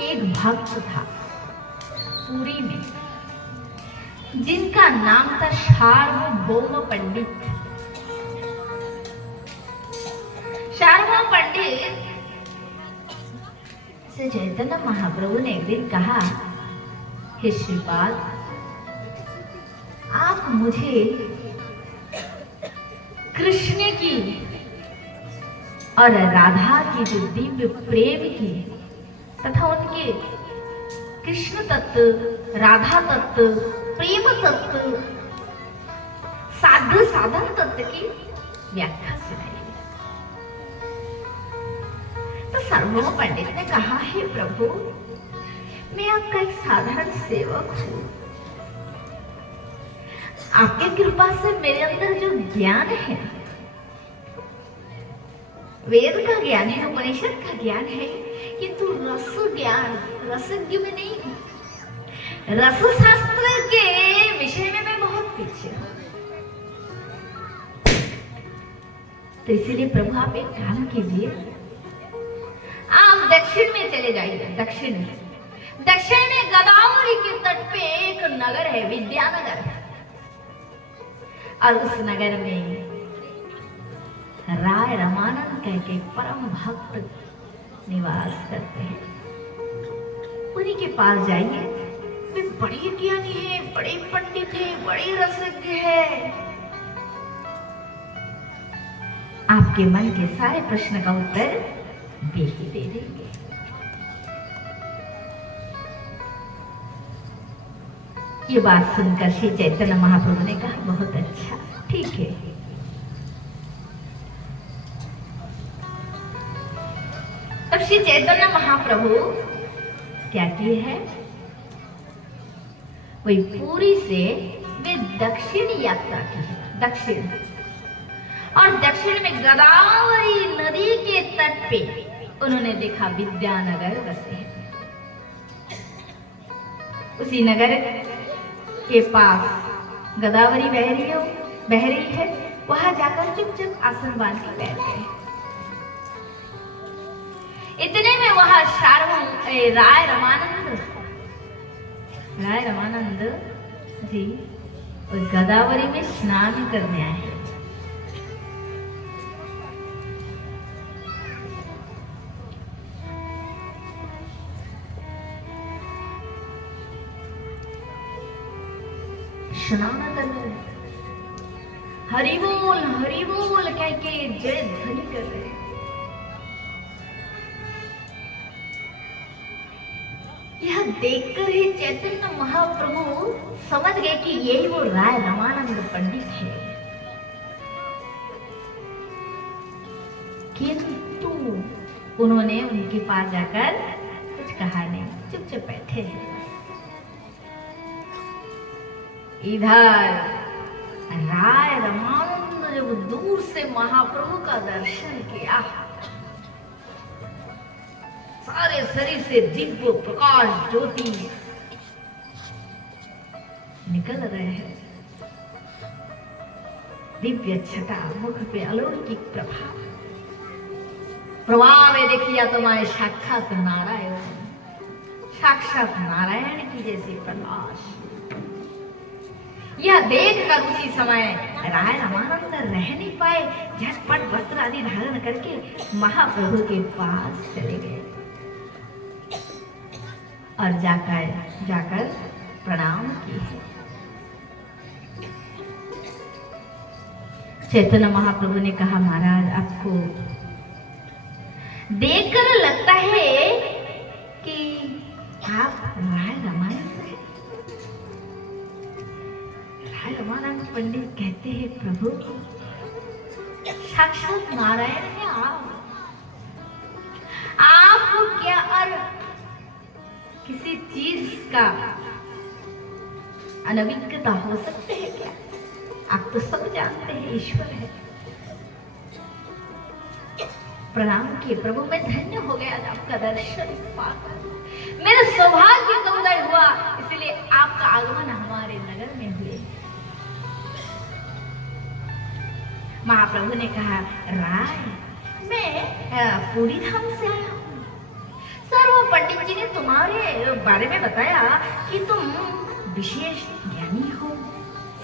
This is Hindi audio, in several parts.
एक भक्त था पुरी में, जिनका नाम था सार्वभौम पंडित। सार्वभौम पंडित से चैतन्य महाप्रभु ने एक दिन कहा, हे श्रीपाद, आप मुझे कृष्ण की और राधा की जो दिव्य प्रेम की तथा उनके कृष्ण तत्व, राधा तत्व, प्रेम तत्व, साधु साधन तत्व की व्याख्या सुनाई। तो सार्वभौम पंडित ने कहा, हे प्रभु, मैं आपका एक साधारण सेवक हूं। आपकी कृपा से मेरे अंदर जो ज्ञान है, वेद का ज्ञान है, उपनिषद का ज्ञान है, किंतु रस ज्ञान, रसज्ञ में नहीं हूं। रस शास्त्र के विषय में मैं बहुत पीछे हूं। तो इसीलिए प्रभु आप एक काम कीजिए, आप दक्षिण में चले जाइए। दक्षिण में गोदावरी के तट पे एक नगर है, विद्यानगर, और उस नगर में राय रमानंद कह के परम भक्त निवास करते हैं। उन्हीं के पास जाइए। वे बड़े ज्ञानी है, बड़े पंडित है, बड़े रसज्ञ है। आपके मन के सारे प्रश्न का उत्तर वे ही दे देंगे। ये बात सुनकर श्री चैतन्य महाप्रभु ने कहा, बहुत अच्छा, ठीक है। तब श्री चैतन्य महाप्रभु क्या किए हैं, वही पूरी से वे दक्षिण यात्रा की। दक्षिण, और दक्षिण में गोदावरी नदी के तट पे उन्होंने देखा विद्यानगर बसे हैं। उसी नगर के पास गोदावरी बह रही है, वहां जाकर चुपचाप आसन बांध के बैठ गए। इतने में वहां राय रमानंद जी उस गोदावरी में स्नान करने आए हैं। स्नान करने हरि बोल कह के जय ध्वनि कर रहे हैं। यह देखकर ही चैतन्य महाप्रभु समझ गए कि यही वो राय रमानंद पंडित है। किंतु उन्होंने उनके पास जाकर कुछ कहा नहीं, चुपचाप बैठे हैं। इधर राय रमानंद जब दूर से महाप्रभु का दर्शन किया, सारे शरीर से दिव्य प्रकाश ज्योति निकल रहे हैं। दिव्य छटा, मुख पे अलौकिक प्रभाव में देखिए तो माए साक्षात नारायण की जैसी प्रकाश। यह देखकर उसी समय राय रमानंद रह नहीं पाए, झटपट वस्त्र आदि धारण करके महाप्रभु के पास चले गए और जाकर प्रणाम किए। चैतन्य महाप्रभु ने कहा, महाराज, आपको देखकर लगता है कि आप राय रमानंद पंडित कहते हैं, प्रभु साक्षात नारायण है आप क्या और किसी चीज का अनभिज्ञता हो सकते हैं क्या? आप तो सब जानते हैं ईश्वर है। प्रणाम किए, प्रभु मैं धन्य हो गया आपका दर्शन पाकर। मेरा सौभाग्य का उदय हुआ, इसलिए आपका आगमन हमारे नगर में हुए। महाप्रभु ने कहा, राय मैं पूरी धाम से आया हूँ। सर्व पंडित जी ने तुम्हारा बारे में बताया कि तुम विशेष ज्ञानी हो,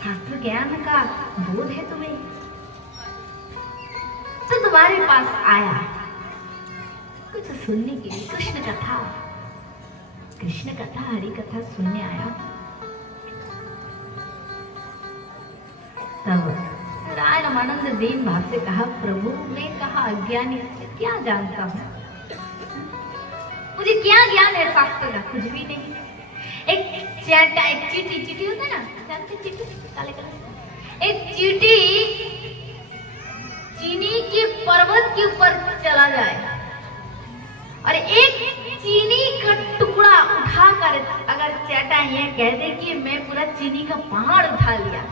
शास्त्र ज्ञान का बोध है तुम्हें, तो तुम्हारे पास आया कुछ सुनने के लिए, कृष्ण कथा हरि कथा सुनने आया। तब राय रामानंद दीन भाव से कहा, प्रभु मैं कहा अज्ञानी, क्या जानता हूँ, मुझे क्या ज्ञान है शास्त्र का, कुछ भी नहीं। एक चीटी होता है ना, जानते चीटी, काले कलर, एक चीटी चीनी के पर्वत के ऊपर चला जाए और एक चीनी का टुकड़ा उठाकर अगर चेटा ये कह दे कि मैं पूरा चीनी का पहाड़ उठा लिया,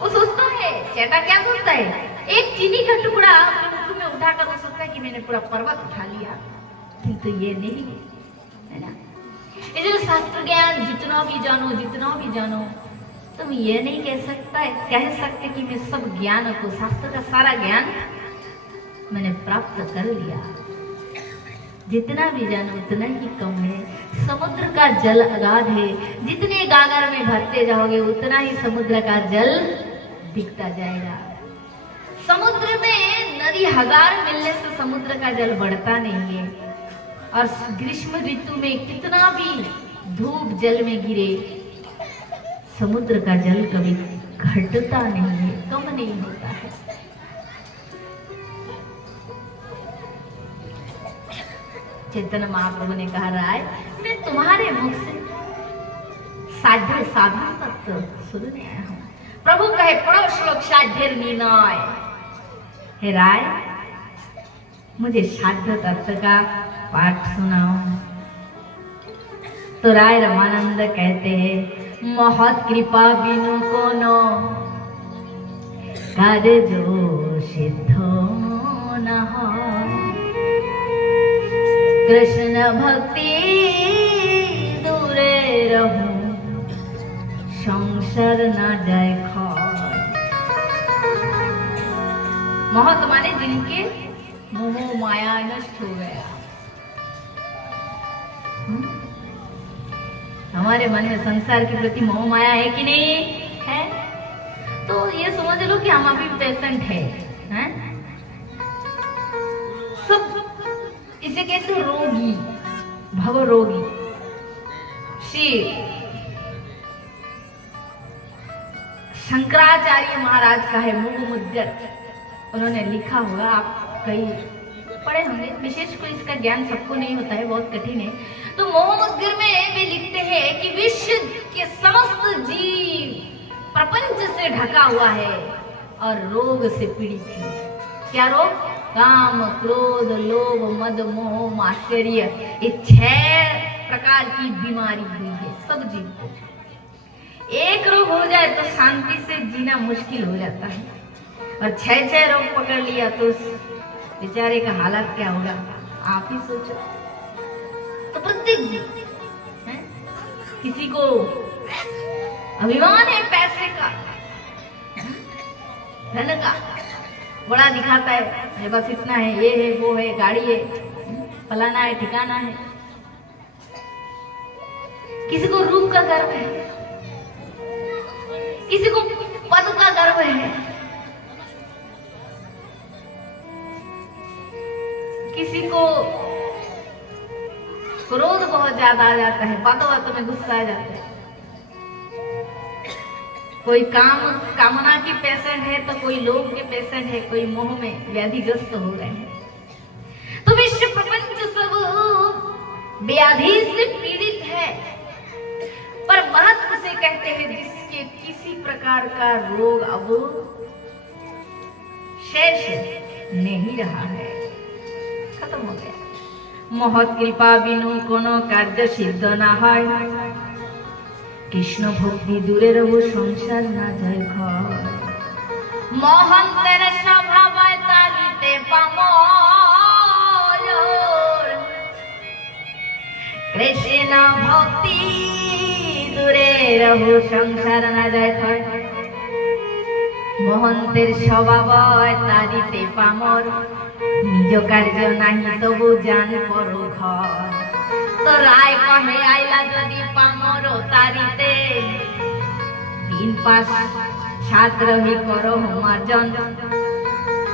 वो सोचता है, चेटा क्या सोचता है, एक चीनी का टुकड़ा में उठाकर वो सोचता है कि मैंने पूरा पर्वत उठा लिया, किंतु ये नहीं है ना। इसलिए शास्त्र ज्ञान जितना भी जानो तुम ये नहीं कह सकते कि मैं सब ज्ञान को, शास्त्र का सारा ज्ञान मैंने प्राप्त कर लिया। जितना भी जानो उतना ही कम है। समुद्र का जल अगाध है, जितने गागर में भरते जाओगे उतना ही समुद्र का जल दिखता जाएगा। समुद्र में नदी 1000 मिलने से समुद्र का जल बढ़ता नहीं है, और ग्रीष्म ऋतु में कितना भी धूप जल में गिरे समुद्र का जल कभी घटता नहीं है, कम नहीं होता है। चैतन्य महाप्रभु ने कहा, राय मैं तुम्हारे मुख से साध्य साधन तत्व सुनने आया हूं। प्रभु कहे, पढ़ो श्लोक साध्य निर्णय। हे राय मुझे साध्य तत्व का पाठ सुनाओ। तो राय रामानंद कहते हैं, महत कृपा बिनु कोनो कार्य जो सिद्ध न हो, कृष्ण भक्ति दूरे रहूं, संसार न जाए खार। महत माने जिनके मोह माया नष्ट हो गया। हमारे मन में संसार के प्रति मोह माया है कि नहीं है? तो ये समझ लो कि हम अभी पेशेंट है? सब इसे कहते हैं रोगी, भव रोगी। श्री शंकराचार्य महाराज का है मुग मुद्गर, उन्होंने लिखा हुआ, आप कई पढ़े होंगे, विशेष कोई इसका ज्ञान सबको नहीं होता है, बहुत कठिन है। तो मोह मुद्गर में वे लिखते हैं कि विश्व के समस्त जीव प्रपंच से ढका हुआ है और रोग से पीड़ित है। क्या रोग? काम, क्रोध, लोभ, मद, मोह, माश्चर्य, ये 6 प्रकार की बीमारी हुई है सब जीव को। एक रोग हो जाए तो शांति से जीना मुश्किल हो जाता है, और 6 रोग पकड़ लिया तो बेचारे का हालत क्या होगा आप ही सोचो। तो प्रत्येक जीव, किसी को अभिमान है पैसे का, धन का, बड़ा दिखाता है, बस इतना है, ये है, वो है, गाड़ी है, फलाना है, ठिकाना है। किसी को रूप का गर्व है, किसी को पद का गर्व है, किसी को क्रोध बहुत ज्यादा आ जाता है, बातों बातों में गुस्सा आ जाता है। कोई कामना की पेशेंट है तो कोई लोभ के पेशेंट है, कोई मोह में व्याधिग्रस्त हो रहे हैं। तो विश्व प्रपंच सब व्याधि से पीड़ित है, पर महत्व से कहते हैं जिसके किसी प्रकार का रोग अब शेष नहीं रहा है, खत्म हो गया। महत कृपा बिनु कोनो कार्य सिद्ध ना হয়, कृष्ण भक्ति दूरे रहु संसार ना যায় घर। महंतेर स्वभाव तालिते पामोर, कृष्ण भक्ति दूरे रहु संसार ना যায় घर। महंतेर स्वभाव तालिते पामोर, निज कार्य नहीं तो वो जान परो घर। तो राय कहे आइला जदि पामर तारिते दिन पास छात्र ही करो मार्जन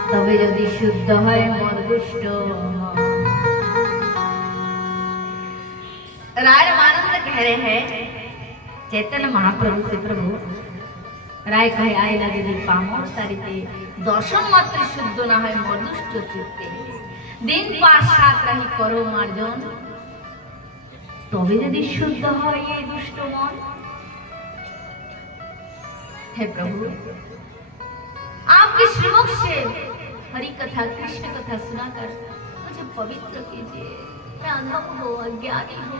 तबे यदि शुद्ध है मोर दुष्ट। राय रामानंद कह रहे हैं चैतन्य महाप्रभु से, प्रभु राय कहे आइला यदि पामर तारिते दर्शन मात्र शुद्ध ना है मोर दुष्ट चित्ते दिन पास छात्र ही करो मार्जन तबे यदि शुद्ध है ये दुष्ट मन। हे प्रभु आपके श्रीमुख से हरि कथा कृष्ण कथा सुनाकर मुझे पवित्र कीजिए। मैं अधम हो, अज्ञानी हो,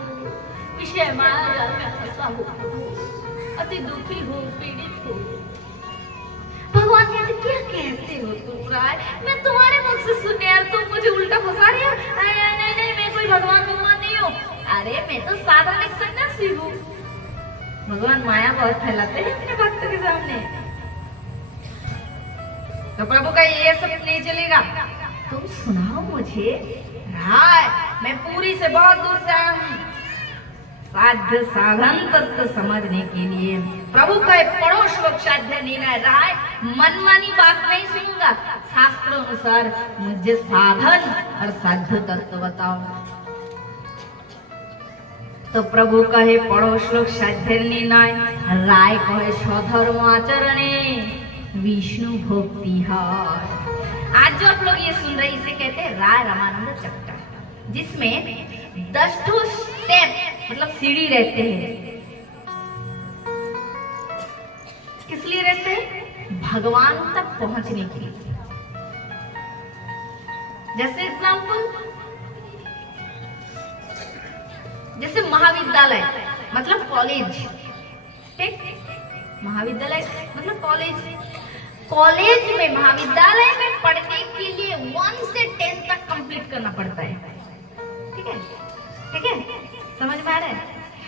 विषय माया में फंसा हो, अति दुखी हो, पीड़ित हो। भगवान कहते क्या कहते हो तुम राय? मैं तुम्हारे मुख से सुने यार, तुम मुझे उल्टा फंसा रहे हो। नहीं नहीं मैं कोई भगवान नहीं हूँ। अरे मैं तो साधारण एक सन्यासी हूँ। भगवान माया बहुत फैलाते हैं अपने भक्त के सामने। तो प्रभु का ये सब नहीं चलेगा। तुम सुनाओ मुझे राय, मैं पूरी से बहुत दूर से आया हूँ साध्य साधन तत्व समझने के लिए। प्रभु का पड़ोस साध्य नहीं है राय, मनमानी बात नहीं सुनूंगा। शास्त्रों अनुसार मुझे साधन और साध्य तत्व बताओ। तो प्रभु कहे पढ़ो श्लोक साध्य निर्णय, राय कहे स्वधर्म आचरणे विष्णु भक्ति है। आज जो आप लोग ये सुन रहे इसे कहते हैं राय रामानंद चैप्टर, जिसमें 10 स्टेप मतलब सीढ़ी रहते हैं। किस लिए रहते हैं? भगवान तक पहुंचने के लिए। जैसे एग्जाम्पल, जैसे महाविद्यालय मतलब कॉलेज, ठीक? महाविद्यालय मतलब कॉलेज। कॉलेज में महाविद्यालय में पढ़ने के लिए 1 से 10 तक कंप्लीट करना पड़ता है। ठीक है, ठीक है, समझ में आ रहा है?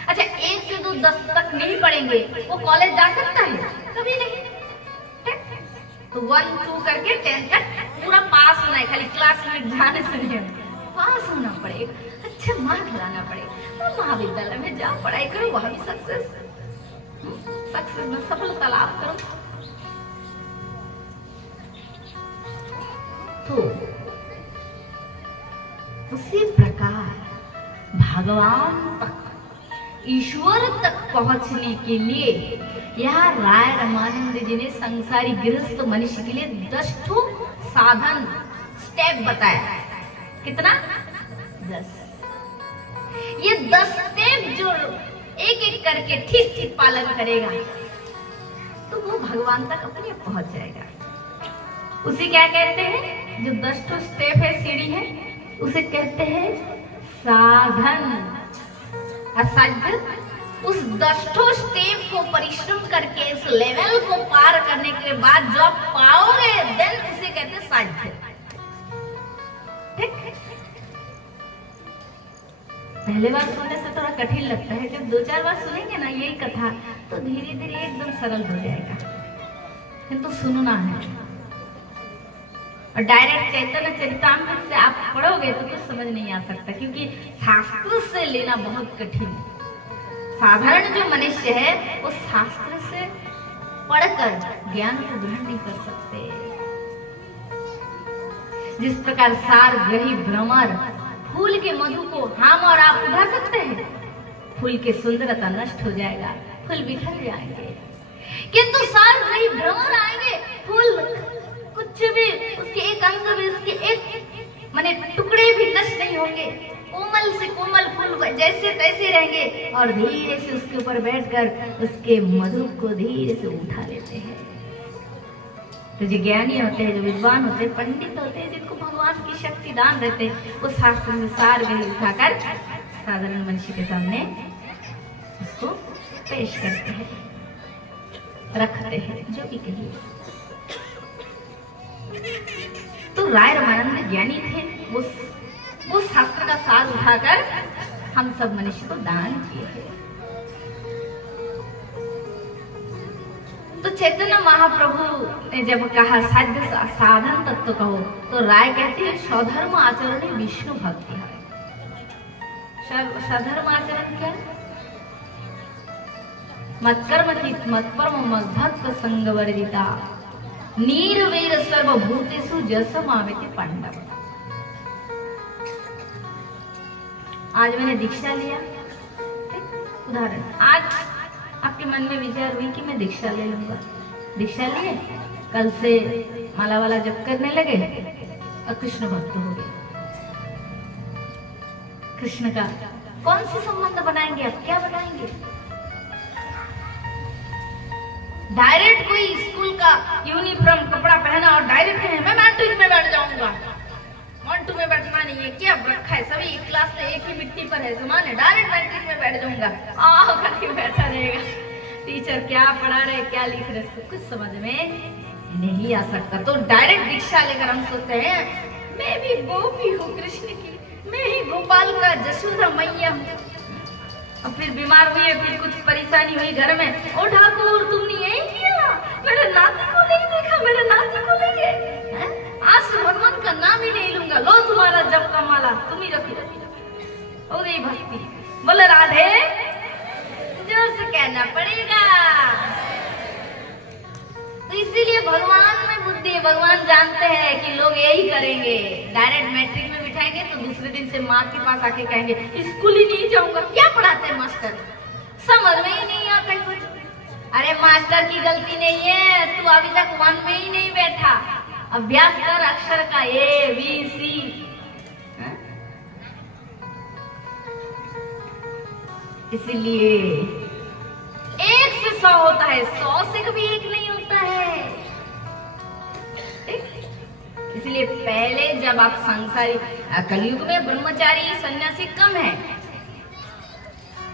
अच्छा 1 से 2 10 तक नहीं पढ़ेंगे वो कॉलेज जा सकता है? कभी नहीं। ठीक? तो 1 2 करके 10 तक पूरा पास होना है। खाली क्लास में जाने से नहीं, पास होना पड़ेगा, अच्छा मार्क लाना पड़ेगा। तो महाविद्यालय में जाओ, पढ़ाई करो, वहां भी सक्सेस में सफलता लाभ करो। तो उसी प्रकार भगवान तक, ईश्वर तक पहुंचने के लिए यहाँ राय रामानंद जी ने संसारी गृहस्थ मनुष्य के लिए 10 साधन स्टेप बताया। कितना? 10। ये 10 स्टेप जो एक एक करके ठीक ठीक पालन करेगा तो वो भगवान तक अपने पहुंच जाएगा। उसे क्या कहते हैं? जो 10 स्टेप है, सीढ़ी है, उसे कहते हैं साधन। असाध्य उस 10 स्टेप को परिश्रम करके उस लेवल को पार करने के बाद जो आप पाओगे देन उसे कहते हैं साध्य। ठीक? पहले बार सुनने से थोड़ा कठिन लगता है, जब 2-4 बार सुनेंगे ना यही कथा तो धीरे धीरे एकदम सरल हो जाएगा। किंतु सुनना है और डायरेक्ट चैतन्य चरितामृत से आप पढ़ोगे तो कुछ समझ नहीं आ सकता, क्योंकि शास्त्र से लेना बहुत कठिन है। साधारण जो मनुष्य है वो शास्त्र से पढ़कर ज्ञान को ग्रहण नहीं कर सकते। जिस प्रकार सार ग्रही भ्रमर फूल के मधु को हम और आप उठा सकते हैं, फूल की सुंदरता नष्ट हो जाएगा, फूल बिखर जाएंगे। किंतु सार ग्रही भ्रमर आएंगे, फूल कुछ भी उसके एक अंग भी, उसके एक माने टुकड़े भी नष्ट नहीं होंगे। कोमल से कोमल फूल जैसे तैसे रहेंगे और धीरे से उसके ऊपर बैठकर उसके मधु को धीरे से उठा लेते हैं। तो जो ज्ञानी होते हैं, जो विद्वान होते हैं, पंडित होते हैं, जिनको भगवान की शक्ति दान देते हैं, वो शास्त्र में सार ग्रही उठाकर साधारण मनुष्य के सामने उसको पेश करते हैं, रखते हैं, जो भी कहिए। तो राय रामानंद ज्ञानी थे, वो शास्त्र का सार उठाकर हम सब मनुष्य को दान किए हैं। तो चैतन्य महाप्रभु ने जब कहा साध्य साधन तत्व कहो, तो राय कहती है स्वधर्म आचरण ही विष्णु भक्ति है। स्वधर्म आचरण क्या है? मत्कर्म मत्परम मद्भक्त संग वर्जिता नीरवीर सर्वभूतेषु जसमामिति पांडव। आज मैंने दीक्षा लिया, उदाहरण, आज आपके मन में विचार हुई कि मैं दीक्षा ले लूंगा। दीक्षा लिए, कल से माला वाला जप करने लगे और कृष्ण भक्त हो गए। कृष्ण का कौन सी संबंध बनाएंगे आप? क्या बनाएंगे? डायरेक्ट कोई स्कूल का यूनिफॉर्म कपड़ा पहना और डायरेक्ट है मैं मैट्रिक में बैठ जाऊंगा। 1-2 में बैठना नहीं है, क्या रखा है? सभी क्लास में एक ही मिट्टी पर है, समान है, डायरेक्ट मैट्रिक में बैठ जाऊंगा। आह करके बैठा रहेगा, टीचर क्या पढ़ा रहे, क्या लिख रहे, कुछ समझ में नहीं आ सकता। तो डायरेक्ट दीक्षा लेकर हम सोचते हैं मैं भी गोपी हूँ कृष्ण की, मैं ही गोपाल का जशोदा मैया हूँ। और फिर बीमार हुई, फिर कुछ परेशानी हुई घर में, ओ ठाकुर तुमने यही किया, मेरे नाती को नहीं देखा, मेरे नाती को ले गए। आज से भगवान का नाम ही नहीं लूंगा, लो तुम्हारा जप का माला तुम ही रखो। हो गई भक्ति। बोले राधे, जोर से कहना पड़ेगा। तो इसीलिए भगवान में बुद्धि, भगवान जानते हैं कि लोग यही करेंगे, डायरेक्ट मैट्रिक में बिठाएंगे तो दूसरे दिन से माँ के पास आके कहेंगे स्कूल ही नहीं जाऊंगा। क्या पढ़ाते हैं मास्टर? समझ में ही नहीं आता कुछ। अरे मास्टर की गलती नहीं है, तू अभी तक 1 में ही नहीं बैठा। अभ्यास कर अक्षर का ABC। इसीलिए 1 से 100 होता है, 100 से कभी 1 नहीं होता है। इसलिए पहले जब आप संसारी, कलयुग में ब्रह्मचारी सन्यासी कम है,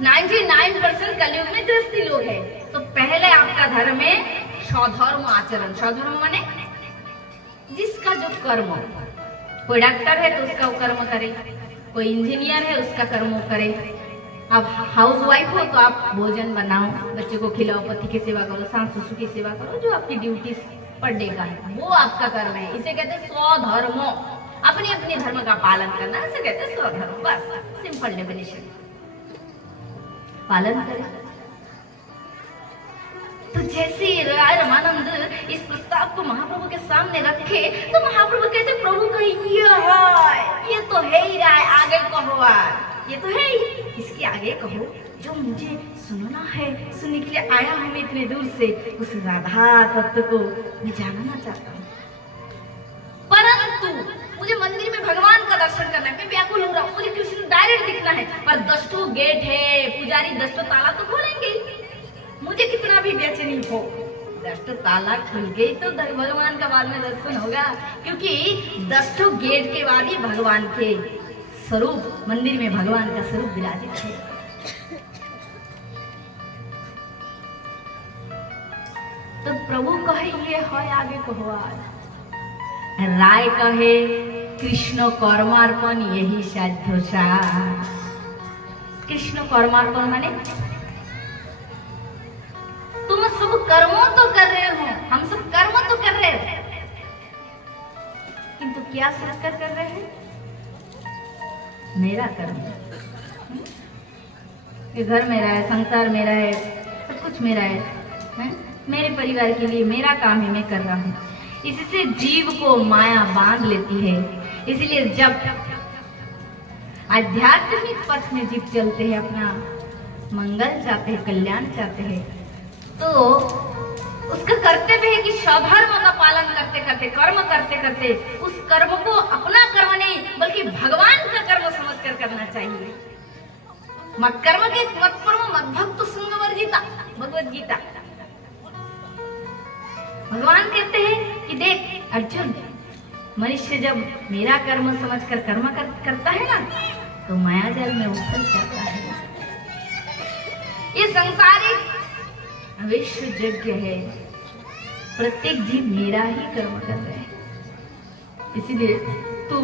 99% कलयुग में गृहस्थी लोग है। तो पहले आपका धर्म है स्वधर्म आचरण। स्वधर्म माने जिसका जो कर्म हो, कोई डॉक्टर है तो उसका कर्म करे, कोई इंजीनियर है उसका कर्म करे, आप हाउस वाइफ हो तो आप भोजन बनाओ, बच्चे को खिलाओ, पति की सेवा करो, सास ससुर की सेवा करो, जो आपकी ड्यूटी पर डे का है वो आपका कर्म है। इसे कहते हैं स्वधर्म। अपने अपने धर्म का पालन करना, इसे कहते हैं स्वधर्म। बस सिंपल डेफिनेशन, पालन करें। तो जैसे राय रमानंद इस प्रस्ताव को महाप्रभु के सामने रखे तो महाप्रभु कहते प्रभु कही ये तो है ही राय, आगे कहो, ये तो है ही, इसके आगे कहो जो मुझे सुनना है, सुनने के लिए आया हूं मैं इतने दूर से, उस राधा तत्व को मैं जानना चाहता हूँ। परंतु मुझे मंदिर में भगवान का दर्शन करना है, मैं व्याकुल हो रहा हूँ, मुझे कृष्ण डायरेक्ट दिखना है, पर 10 गेट है, पुजारी 10 ताला तो खोलेंगे, मुझे कितना भी बेचैनी हो, 10 ताला खुल गई तो भगवान का बाद में दर्शन होगा। क्योंकि 10 गेट के बाद ही भगवान के स्वरूप, मंदिर में भगवान का स्वरूप विराजित है। तो प्रभु कहे ये है, आगे कहो। राय कहे कृष्ण कर्मार्पण यही साध्य सार। कृष्ण कर्मार्पण माने तुम सब कर्मों तो कर रहे हो, हम सब कर्म तो कर रहे हैं, किंतु क्या सोचकर कर रहे हैं? मेरा कर्म, ये घर मेरा है, संसार मेरा है, सब कुछ मेरा है, मेरे परिवार के लिए मेरा काम है, मैं कर रहा हूँ। इससे जीव को माया बांध लेती है। इसलिए जब आध्यात्मिक पथ में जीव चलते हैं, अपना मंगल चाहते हैं, कल्याण चाहते हैं, तो उसका कर्तव्य है कि स्वधर्म का पालन करते करते, कर्म करते करते, उस कर्म को अपना कर्म नहीं बल्कि भगवान का कर्म समझकर करना चाहिए। मत कर्म के मत कर्म मत भक्त संग वर्जिता, भगवद गीता। भगवान कहते हैं कि देख अर्जुन, मनुष्य जब मेरा कर्म समझकर कर्म करता है ना, तो माया जाल में उतर जाता है। ये संसारिक विश्व यज्ञ है, प्रत्येक जीव मेरा ही कर्म कर रहे हैं। इसीलिए तू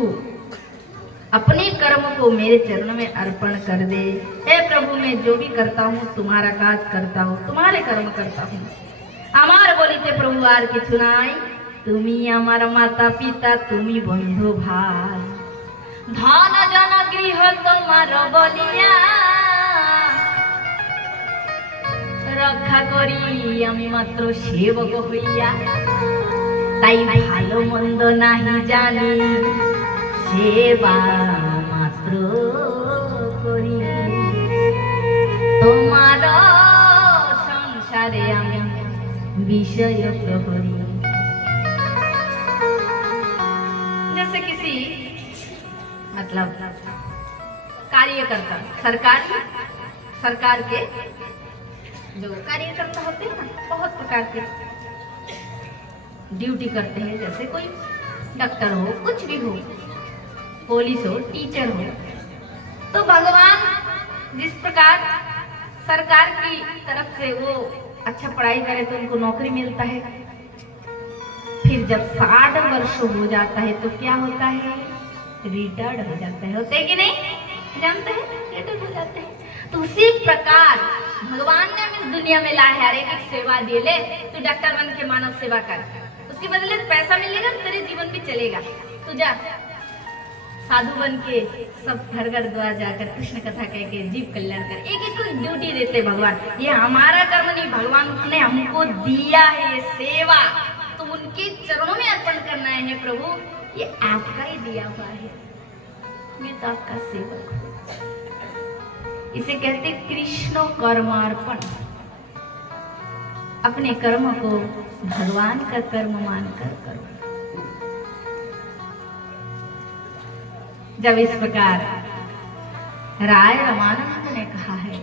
अपने कर्म को मेरे चरणों में अर्पण कर दे। हे प्रभु, मैं जो भी करता हूँ तुम्हारा काज करता हूँ, तुम्हारे कर्म करता हूँ। আমার বলতে প্রভু আর কিছু নাই, তুমি আমার মাতা পিতা, তুমি বন্ধু ভাই, ধন জন গৃহ তোমার বলিয়া রক্ষা করি আমি মাত্র সেবক হইয়া। তাই ভালো মন্দ নাহি জানি, সেবা মাত্র করি তোমার সংসারে আমি विषय प्रहरी। जैसे किसी मतलब कार्यकर्ता, सरकार के जो कार्यकर्ता होते हैं ना, बहुत प्रकार के ड्यूटी करते हैं। जैसे कोई डॉक्टर हो, कुछ भी हो, पुलिस हो, टीचर हो, तो भगवान जिस प्रकार सरकार की तरफ से वो अच्छा पढ़ाई करे तो उनको नौकरी मिलता है। फिर जब 60 वर्ष हो जाता है तो क्या होता है, रिटायर्ड हो जाता है। होते कि नहीं जानते हैं, रिटायर्ड हो जाते हैं। तो उसी प्रकार भगवान ने हमें दुनिया में लाया है, एक सेवा दे ले, तू डॉक्टर बन के मानव सेवा कर, उसके बदले पैसा मिलेगा, तेरे जीवन भी चलेगा। तू जा साधु बन के सब घर घर द्वार जाकर कृष्ण कथा कह के जीव कल्याण कर। एक एक को ड्यूटी देते भगवान। ये हमारा कर्म नहीं, भगवान ने हमको दिया है ये सेवा, तो उनके चरणों में अर्पण करना है। प्रभु ये आपका ही दिया हुआ है, मैं तो आपका सेवक हूँ। इसे कहते कृष्ण कर्मार्पण। अपने कर्म को भगवान का कर्म मानकर करो। जब इस प्रकार राय रमानंद ने कहा है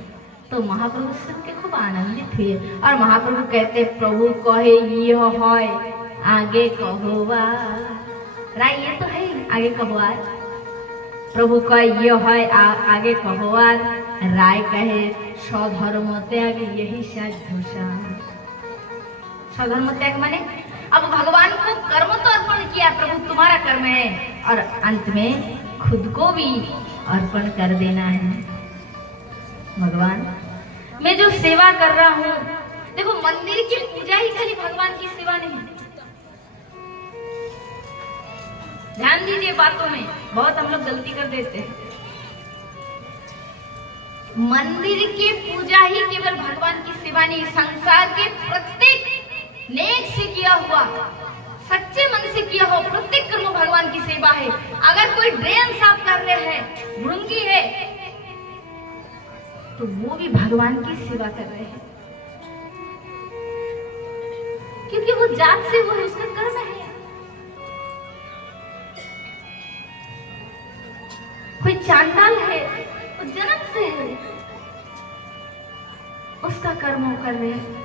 तो महाप्रभु सुन के खूब आनंदित हुए और महाप्रभु कहते प्रभु कहे ये होय आगे कहोवा। राय ये तो है आगे कहोवार, प्रभु कहे ये होय आगे कहोवार। राय कहे स्वधर्म त्याग यही साधुषा। स्वधर्म त्याग माने अब भगवान को कर्म तो अर्पण किया, प्रभु तुम्हारा कर्म है, और अंत में खुद को भी अर्पण कर देना है। भगवान मैं जो सेवा कर रहा हूँ, देखो मंदिर की पूजा ही खाली भगवान की सेवा नहीं। ध्यान दीजिए बातों में, बहुत हम लोग गलती कर देते हैं। मंदिर की पूजा ही केवल भगवान की सेवा नहीं, संसार के प्रत्येक नेक से किया हुआ, सच्चे मन से किया हो प्रत्येक कर्म भगवान की सेवा है। अगर कोई ड्रेन साफ कर रहे हैं, भुड़ंगी है, तो वो भी भगवान की सेवा कर रहे हैं, क्योंकि वो जात से वो है, उसका कर्म है। कोई चांडाल है, वो जन्म से है, उसका कर्म कर रहे हैं।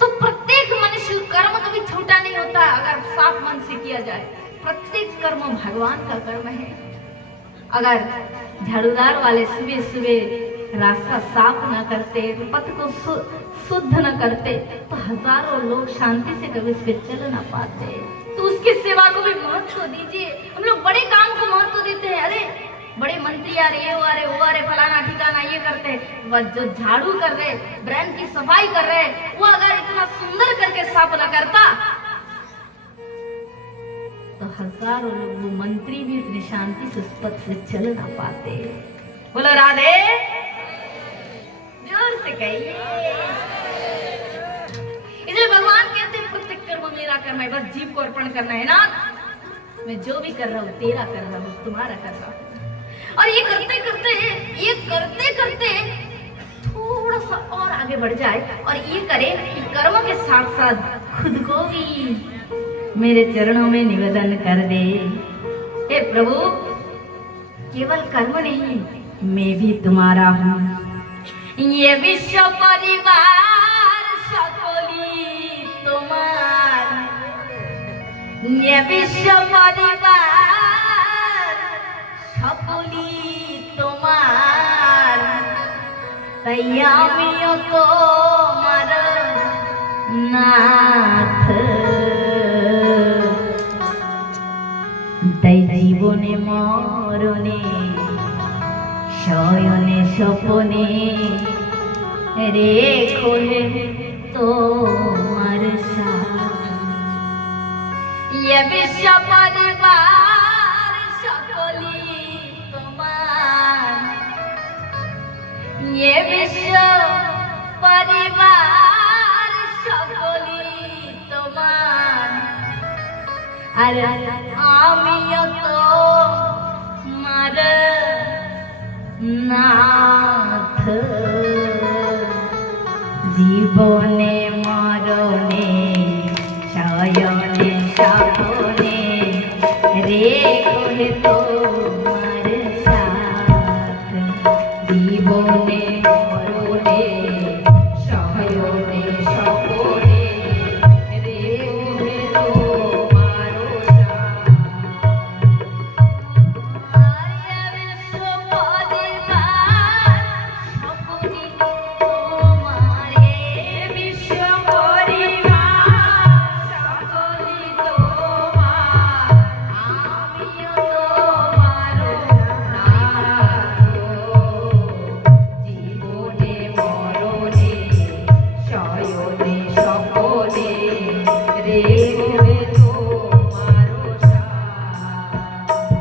तो प्रत्येक मनुष्य कर्म कभी छोटा नहीं होता अगर साफ मन से किया जाए। प्रत्येक कर्म भगवान का कर्म है। अगर झाड़ूदार वाले सुबह सुबह रास्ता साफ न करते, पथ को शुद्ध न करते, तो हजारों लोग शांति से कभी उस पे चल न पाते। तो उसकी सेवा को भी महत्व दीजिए। हम लोग बड़े काम को महत्व देते हैं, अरे बड़े मंत्री आ रहे, ये आ रहे, वो आ रहे, फलाना ठिकाना ये करते हैं। बस जो झाड़ू कर रहे, ब्रांड की सफाई कर रहे, वो अगर इतना सुंदर करके साफ न करता तो हजारों लोग, वो मंत्री भी इतनी शांति से उस पथ से चल ना पाते। बोलो राधे, जोर से कहिए। इसलिए भगवान कहते हैं प्रत्येक कर्म मेरा कर्म है, बस जीव को अर्पण करना है ना। मैं जो भी कर रहा हूँ तेरा कर रहा हूँ, तुम्हारा कर रहा हूँ। और ये करते करते थोड़ा सा और आगे बढ़ जाए और ये करे कि कर्म के साथ साथ खुद को भी मेरे चरणों में निवेदन कर दे। हे प्रभु केवल कर्म नहीं, मैं भी तुम्हारा हूँ। ये विश्व परिवार सकली तुम्हार, ये विश्व परिवार সকলি তোমার, তাই আমিও তোমার নাথ। তাই জীবনে মরণে শয়নে স্বপনে রেখো হে তোমার সাথ। ये विश्व परिवार সকলি তোমার, ये विश्व परिवार সকলি তোমার, আর আমিও তোমার নাথ। জীবনে মরণে শয়নে স্বপনে রেখো হে তোমার সাথ। জীবনে মরণে শয়নে স্বপনে রেখো হে তোমার সাথ। আরে বিশ্ব পরিবার সকলি তোমার, বিশ্ব পরিবার সকলি তোমার, আমিও তোমার নাথ। জীবনে মরণে শয়নে স্বপনে রেখো হে তোমার সাথ।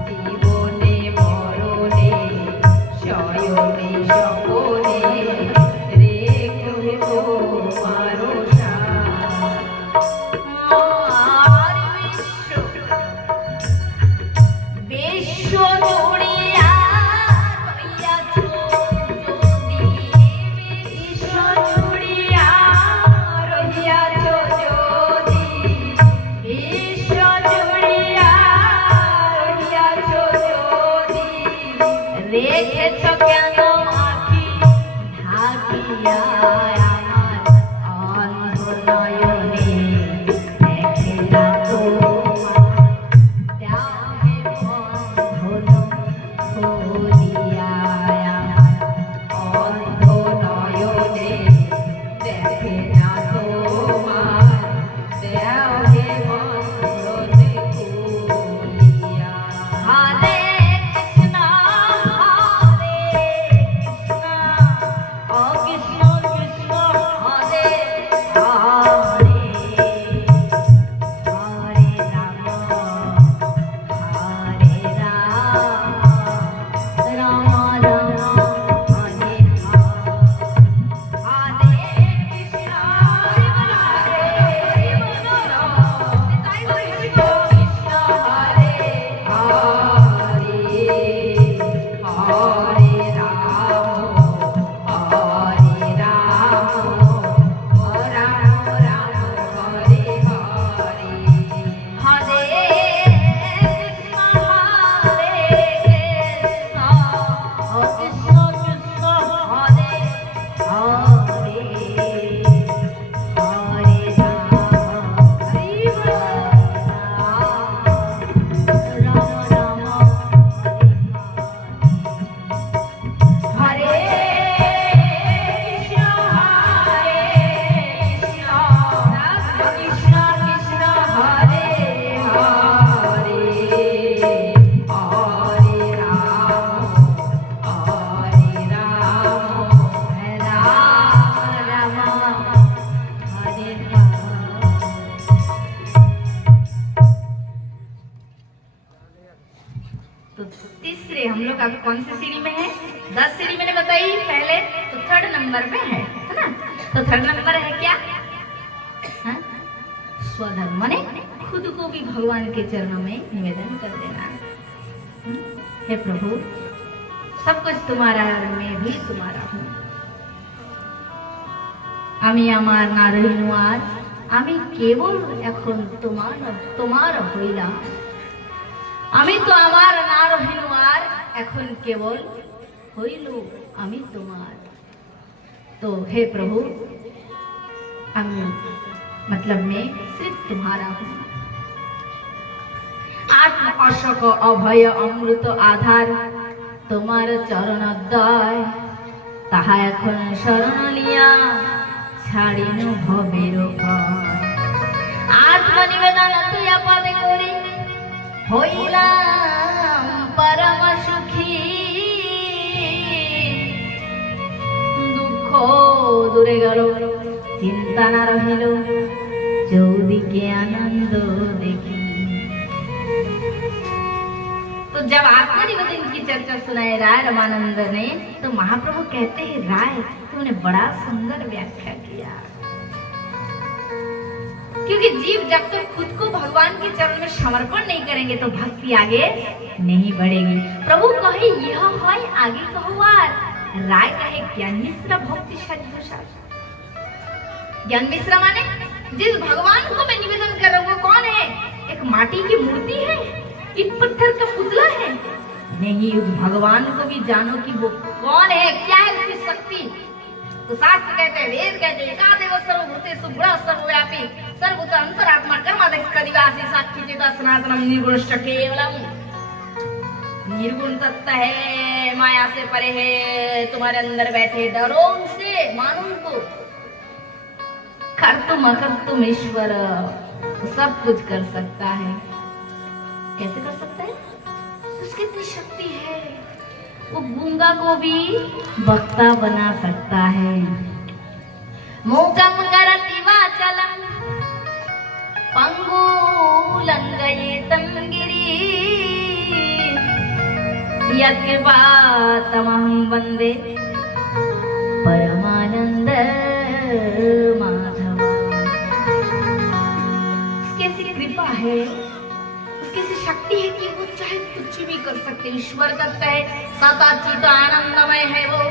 জীবনে মরণে শয়নে স্বপনে রেখো হে তোমার সাথ। আর বিশ্ব জুড়িয়া রহিয়াছ যদি, বিশ্ব জুড়িয়া রহিয়াছ যদি, বিশ্ব জুড়িয়া রহিয়াছ যদি, রেখেছ কেন আঁখি ঢাকিয়া আমার অন্ধ নয়নে দেখে না তোমার। দাও হে বন্ধন খুলিয়া আমার অন্ধ নয়নে দেখে না তোমার। দাও হে বন্ধন খুলিয়া। হরে কৃষ্ণ হরে কৃষ্ণ, ও কৃষ্ণ কৃষ্ণ হরে হরে, হরে রাম হরে রাম, রাম রাম হরে হরে। কৃষ্ণ হরে কৃষ্ণ, কৃষ্ণ হরে হরে, হরে রাম হরে রাম, রাম রাম হরে হরে। হরে কৃষ্ণ হরে কৃষ্ণ, ও কৃষ্ণ কৃষ্ণ হরে হরে, হরে রাম হরে রাম, রাম রাম হরে হরে। কৃষ্ণ হরে কৃষ্ণ, কৃষ্ণ কৃষ্ণ হরে হরে, হরে রাম হরে রাম, রাম রাম হরে হরে। तो तीसरे हम लोग अभी कौन सी सीढ़ी में है? 10 सीढ़ी मैंने बताई पहले, तो थर्ड नंबर पे है ना? तो थर्ड नंबर है क्या? हाँ? स्वधर्म, माने खुद को भी भगवान के चरणों में निवेदन कर देना। हे प्रभु, सब कुछ तुम्हारा, मैं भी तुम्हारा हूँ। আমি আমার না রহিনু আর, আমি কেবল এখন তোমার হইলাম। আমি তো আমার না রহিনু আর, এখন কেবল হইল আমি তোমার। तो हे प्रभु, मतलब मैं सिर्फ तुम्हारा हूँ। आत्म अशोक अभय अमृत आधार তোমার চরণদ্বয়, তাহা এখন শরণ লিয়া ছাড়িনু ভবের ভয়। আত্মনিবেদন তুই পদে করি হইলাম পরম সুখী। দুঃখ দূরে গেল चिंता न रहिलो चौदिके आनंद देखी। तो जब आत्मनिवेदन की चर्चा सुनाई राय रामानंद ने, तो महाप्रभु कहते हैं, राय तुमने बड़ा सुंदर व्याख्या किया। क्योंकि जीव जब तक खुद को भगवान के चरण में समर्पण नहीं करेंगे तो भक्ति आगे नहीं बढ़ेगी। प्रभु कहे यह है, आगे कहो आर। राय कहे ज्ञान मिश्र भक्ति साधुषा। ज्ञान मिश्र माने जिस भगवान को मैं निवेदन कर रहा हूँ वो कौन है? एक माटी की मूर्ति है, ईट पत्थर का पुतला है? नहीं, उस भगवान को भी जानो कि वो कौन है, क्या है उसकी शक्ति। तो शास्त्र कहते हैं, वेद कहते हैं, एकादेव सर्वभूतेषु गुणः सर्वव्यापी सर्वभूत अंतरात्मा कर्माधिकारी साक्षी चेता सनातनम निर्गुणश्च केवलम। निर्गुण तत्व है, माया से परे है, तुम्हारे अंदर बैठे, डरो उनसे, मानो उनको। कर्तुम अकर्तुम ईश्वर, सब कुछ कर सकता है। कैसे कर सकता है? उसकी इतनी शक्ति है, वो गूंगा को भी वक्ता बना सकता है। मूकं करति वाचलं पंगुलंघयितं गिरि यत्कृपातमहं वन्दे परमानंद माधव। उसकी ऐसी कृपा है, उसकी ऐसी शक्ति है कि वो चाहे कुछ भी कर सकते। ईश्वर करता है, सदाचित आनंदमय है वो।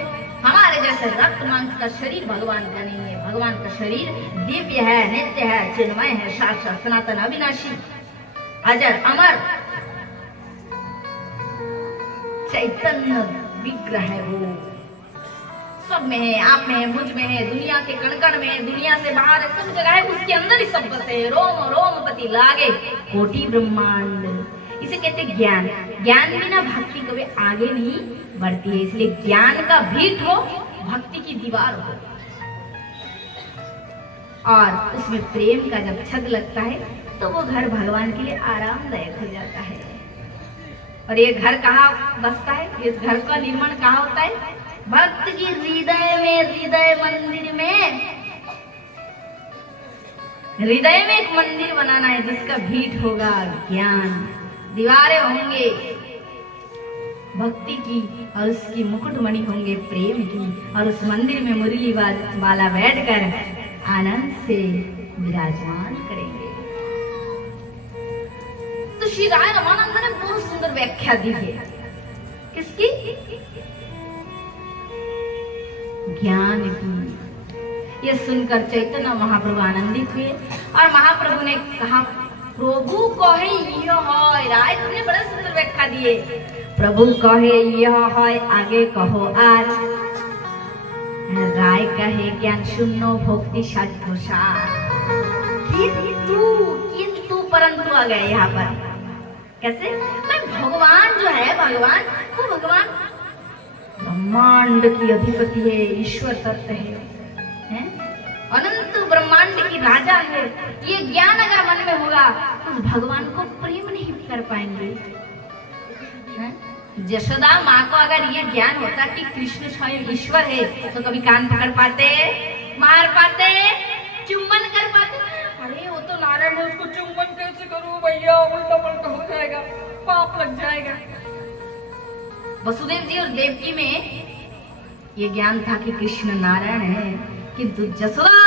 हमारे जैसे रक्त मांस का शरीर भगवान का नहीं है। भगवान का शरीर दिव्य है, नित्य है, चिन्मय है, शाश्वत सनातन अविनाशी अजर अमर चैतन्य विग्रह है। वो सब में है, आप में है, मुझ में है, दुनिया के कण कण में है, दुनिया से बाहर है, सब जगह है, उसके अंदर ही सब बसे है। रोम रोम पति लागे कोटि ब्रह्मांड। इसे कहते हैं ज्ञान। ज्ञान बिना भक्ति कभी आगे नहीं बढ़ती है। इसलिए ज्ञान का भीत हो, भक्ति की दीवार हो, और उसमें प्रेम का जब छद लगता है तो वो घर भगवान के लिए आरामदायक हो जाता है। और ये घर कहाँ बसता है? इस घर का निर्माण कहाँ होता है? भक्त की हृदय में, हृदय मंदिर में। हृदय में एक मंदिर बनाना है जिसका भीट होगा ज्ञान, दीवारें होंगे भक्ति की, और उसकी मुकुटमणि होंगे प्रेम की, और उस मंदिर में मुरली वाला बैठकर आनंद से विराजमान करेंगे। तो श्री राय रामानंद ने बहुत सुंदर व्याख्या दी है। किसकी? ज्ञान की। यह सुनकर चैतन्य महाप्रभु आनंदित हुए और महाप्रभु ने कहा, प्रभु कहे यह है। राय तुमने बड़ा सुंदर व्याख्या दिए। प्रभु कहे यह है, आगे कहो आर। राय कहे ज्ञान शून्य भक्ति साधुषा। किंतु परंतु आ गए यहाँ पर। कैसे? मैं भगवान जो है, भगवान वो भगवान ब्रह्मांड की अधिपति है, ईश्वर तत्व है, अनंत ब्रह्मांड की राजा है। ये ज्ञान अगर मन में होगा तो भगवान को प्रेम नहीं कर पाएंगे। यशोदा माँ को अगर ये ज्ञान होता कि कृष्ण स्वयं ईश्वर है तो कभी कान पकड़ पाते, मार पाते, चुम्बन कर पाते? अरे वो तो नारायण है, उसको चुम्बन कैसे करूं भैया, उल्टा पलटा हो जाएगा, पाप लग जाएगा। वसुदेव जी और देवकी में ये ज्ञान था कि कृष्ण नारायण है, किंतु यशोदा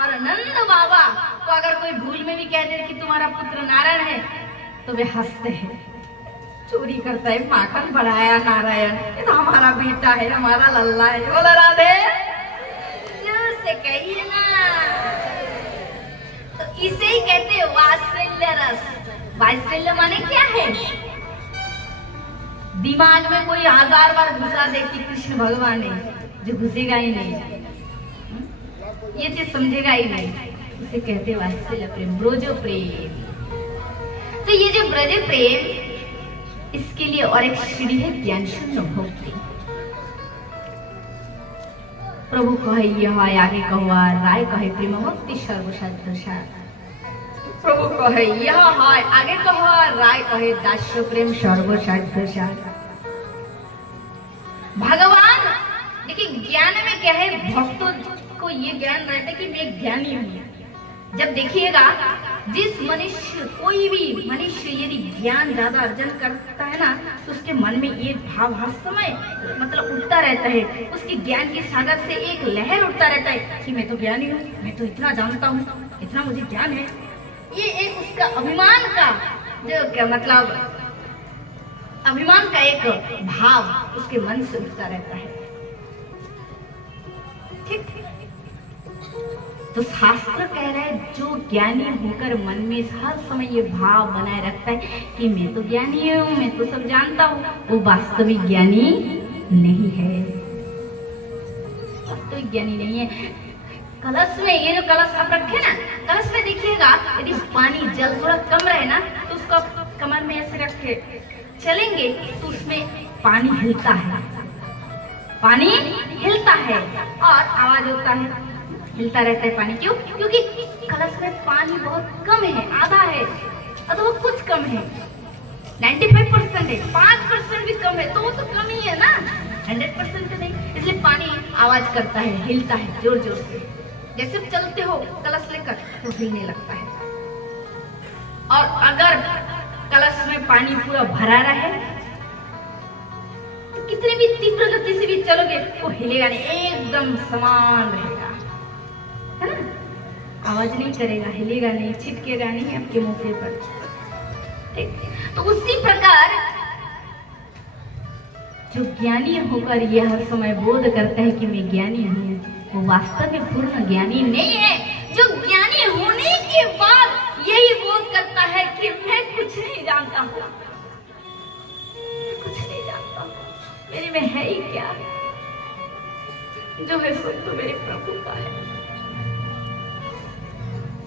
और नंद बाबा को अगर कोई भूल में भी कह दे कि तुम्हारा पुत्र नारायण है तो वे हंसते हैं। चोरी करता है, माखन बढ़ाया नारायण, ये तो हमारा बेटा है, हमारा लल्ला है। बोला राधे, जोर से कहिए ना। तो इसे ही कहते हैं वात्सल्य रस। वात्सल्य माने क्या है? दिमाग में कोई 1000 बार घुसा दे कि कृष्ण भगवान है, जो घुसेगा ही नहीं, ये चीज समझेगा ही नहीं, इसे कहते वात्सल्य प्रेम, ब्रज प्रेम। तो ये जो ब्रज प्रेम, इसके लिए और एक सीढ़ी है ज्ञान शून्य भक्ति। प्रभु कहे यह है, आगे कहो राय कहे प्रेम भक्ति सर्वसाधुषा। प्रभु कहे यह है, आगे कहो राय कहे दास्य प्रेम सर्वसाधुषा। भगवान देखिए ज्ञान में क्या है, भक्तों उसको ये ज्ञान रहता है कि मैं ज्ञानी हूँ। जब देखिएगा जिस मनुष्य, कोई भी मनुष्य यदि ज्ञान ज्यादा अर्जन करता है ना, तो उसके मन में ये भाव हर समय मतलब उठता रहता है, उसके ज्ञान के सागर से एक लहर उठता रहता है कि मैं तो ज्ञानी हूँ, मैं तो इतना जानता हूँ, इतना मुझे ज्ञान है। ये एक उसका अभिमान का जो क्या मतलब अभिमान का एक भाव उसके मन से उठता रहता है। ठीक, तो शास्त्र कह रहा है जो ज्ञानी होकर मन में हर समय ये भाव बनाए रखता है कि मैं तो ज्ञानी हूँ, मैं तो सब जानता हूँ, वो वास्तविक ज्ञानी नहीं है, वास्तविक ज्ञानी नहीं है। कलश में, ये जो कलश आप रखे ना, कलश में देखिएगा यदि पानी जल थोड़ा कम रहे ना, तो उसको कमर में ऐसे रख के चलेंगे तो उसमें पानी हिलता है, पानी हिलता है और आवाज होता है, हिलता रहता है पानी। क्यों? क्योंकि कलश में पानी बहुत कम है, आधा है अथवा कुछ कम है, 95% है, 5% भी कम है तो वो तो कम ही है ना, 100% तो नहीं। इसलिए पानी आवाज करता है, हिलता है जोर जोर से। जैसे चलते हो कलश लेकर तो हिलने लगता है। और अगर कलश में पानी पूरा भरा रहे तो कितनी भी तीव्र गति से भी चलोगे वो हिलेगा नहीं, एकदम समान रहेगा, है ना, आवाज नहीं करेगा, हिलेगा नहीं, छिटकेगा नहीं आपके मुंह पर। ठीक, तो उसी प्रकार जो ज्ञानी होकर यह हर समय बोध करता है कि मैं ज्ञानी हूँ, वो वास्तव में पूर्ण ज्ञानी नहीं है। जो ज्ञानी होने के बाद यही बोध करता है कि मैं कुछ नहीं जानता हूँ, कुछ नहीं जानता हूँ, मेरे में है ही क्या, जो है सब तो मेरे प्रभु का है।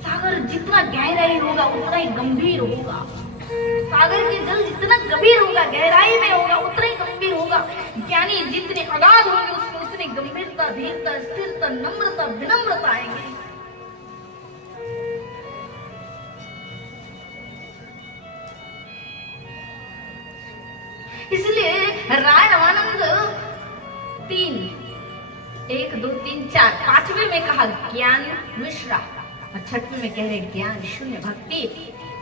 सागर जितना गहराई होगा उतना ही गंभीर होगा, सागर के जल जितना गंभीर होगा, गहराई में होगा उतना ही गंभीर होगा। ज्ञानी जितने अगाध होंगे उसमें उतनी गंभीरता, धीरता, स्थिरता, नम्रता, विनम्रता आएंगे। इसलिए राय रमानंद 3, 1, 2, 3, 4, 5वें में कहा ज्ञान मिश्रा, और 6वें में कह रहे ज्ञान शून्य भक्ति।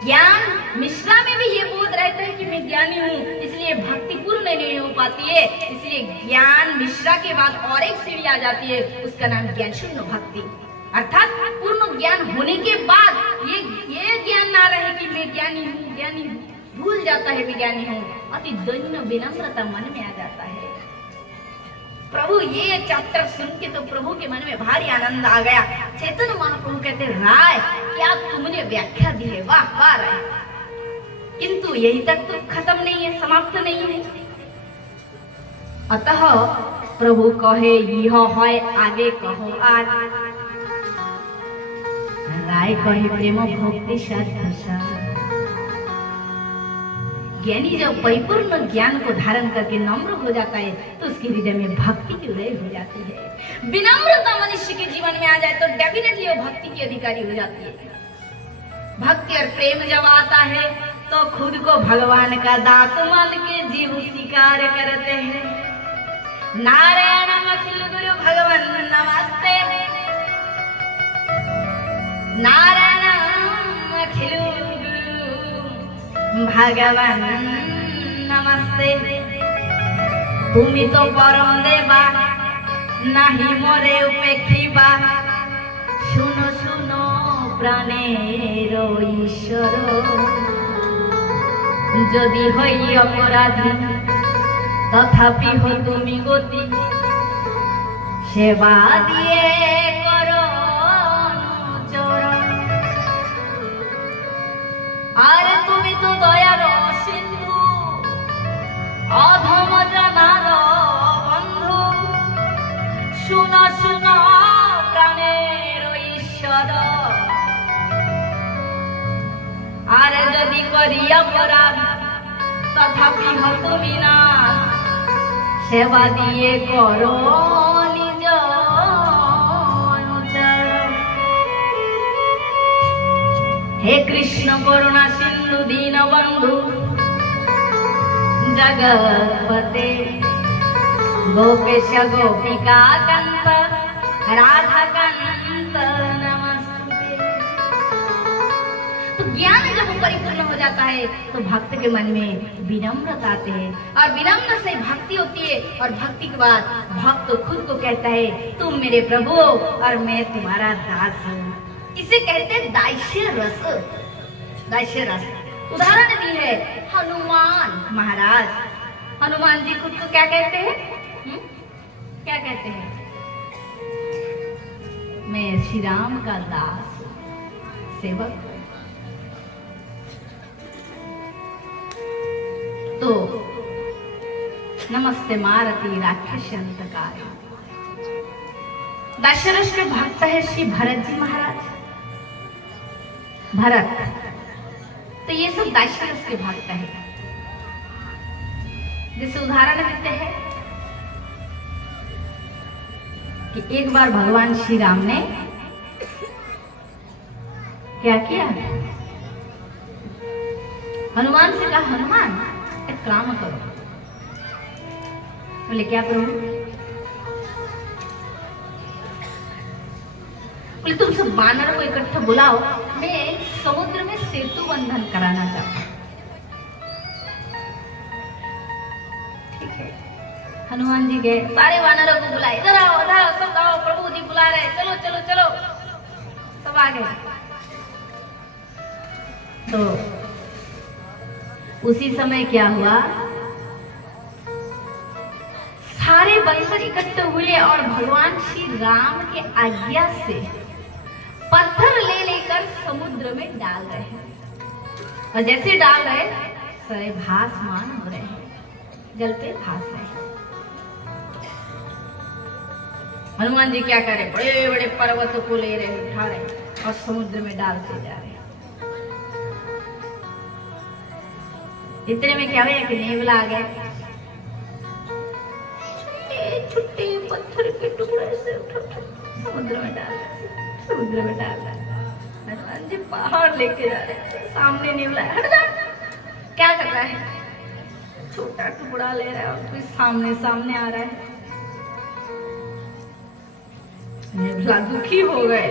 ज्ञान मिश्रा में भी ये बोध रहता है कि मैं ज्ञानी हूँ, इसलिए भक्ति पूर्ण नहीं हो पाती है। इसलिए ज्ञान मिश्रा के बाद और एक सीढ़ी आ जाती है, उसका नाम ज्ञान शून्य भक्ति। अर्थात पूर्ण ज्ञान होने के बाद ये ज्ञान ना रहे कि मैं ज्ञानी हूँ, ज्ञानी हूँ, भूल जाता है मैं ज्ञानी हूँ, अति दैन्य विनम्रता मन में आ जाता है। प्रभु ये चैप्टर सुन के तो प्रभु के मन में भारी आनंद आ गया। चैतन्य महाप्रभु कहते राय क्या तुमने व्याख्या दी है, वाह वाह राय, किंतु यही तक तो खत्म नहीं है, समाप्त नहीं है। अतः प्रभु कहे यह है आगे कहो आज, राय कहे प्रेम भक्ति श्रद्धा। ज्ञानी जब परिपूर्ण ज्ञान को धारण करके नम्र हो जाता है तो उसके हृदय में भक्ति की उदय हो जाती है। विनम्रता मनुष्य के जीवन में आ जाए तो डेफिनेटली वो भक्ति की अधिकारी हो जाती है। भक्ति और प्रेम जब आता है तो खुद को भगवान का दास मान के जीव स्वीकार करते हैं। नारायण अखिल गुरु भगवान नमस्ते, नारायण अखिल भगवान नमस्ते। तुमी तो परम देवा नाही मोरे उपेक्षिबा, शुनो शुनो प्राणेर ईश्वर। यदि हई अपराधी तथापि हो तुमी गति, सेवा दिए करो अनुचर। आरे तुमी तो दयार सिंधु, अधम जनार बंधु, शुनो शुनो प्राणेर ईश्वर। आरे यदि करी अपराध तथापि हो तुमी ना, सेवा दिए करो निज अनुचर। हे कृष्ण करुणा सिंधु दीन बंधु, जगतपते गोपेश गोपिका कांत, राधा कांत नमस्ते। तो ज्ञान जब परिपूर्ण हो जाता है तो भक्त के मन में विनम्रता आते हैं और विनम्र से भक्ति होती है और भक्ति के बाद भक्त तो खुद को कहता है तुम मेरे प्रभु और मैं तुम्हारा दास हूँ। इसे कहते हैं दास्य रस। दास्य रस उदाहरण भी है हनुमान महाराज। हनुमान जी खुद को क्या कहते हैं? क्या कहते हैं? मैं श्री राम का दास सेवक। तो नमस्ते मारती राक्षस अंतकार। दशरथ के भक्त है श्री भरत जी महाराज। भरत तो ये सब दशरथ के भक्त है। जैसे उदाहरण देते हैं कि एक बार भगवान श्री राम ने क्या किया? हनुमान से कहा हनुमान एक काम करो। बोले क्या करूं? बोले तुम सब वानर को इकट्ठा बुलाओ, मैं समुद्र में सेतु बंधन कराना चाहता हूं। ठीक है। हनुमान जी गए, सारे वानरों को बुलाए, इधर आओ सब आओ, प्रभु जी बुला रहे, चलो चलो चलो। सब आ गए। तो उसी समय क्या हुआ? सारे बंदर इकट्ठे हुए और भगवान श्री राम के आज्ञा से पत्थर ले लेकर समुद्र में डाल रहे हैं। और जैसे डाल रहे सारे भासमान हो रहे हैं, जल पे भास रहे हैं। हनुमान जी क्या करे? बड़े बड़े पर्वतों को ले रहे, उठा रहे और समुद्र में डालते जा रहे हैं। इतने में क्या हुआ कि नेवला आ गया। छुट्टे पत्थर के टुकड़े से उठा समुद्र में डाल रहा, समुद्र में डाल रहा। हनुमान जी पहाड़ लेके जा रहे, सामने नेवला हट जा। क्या कर रहा है? छोटा टुकड़ा ले रहा है और कोई सामने सामने आ रहा है। नेवला दुखी हो गए,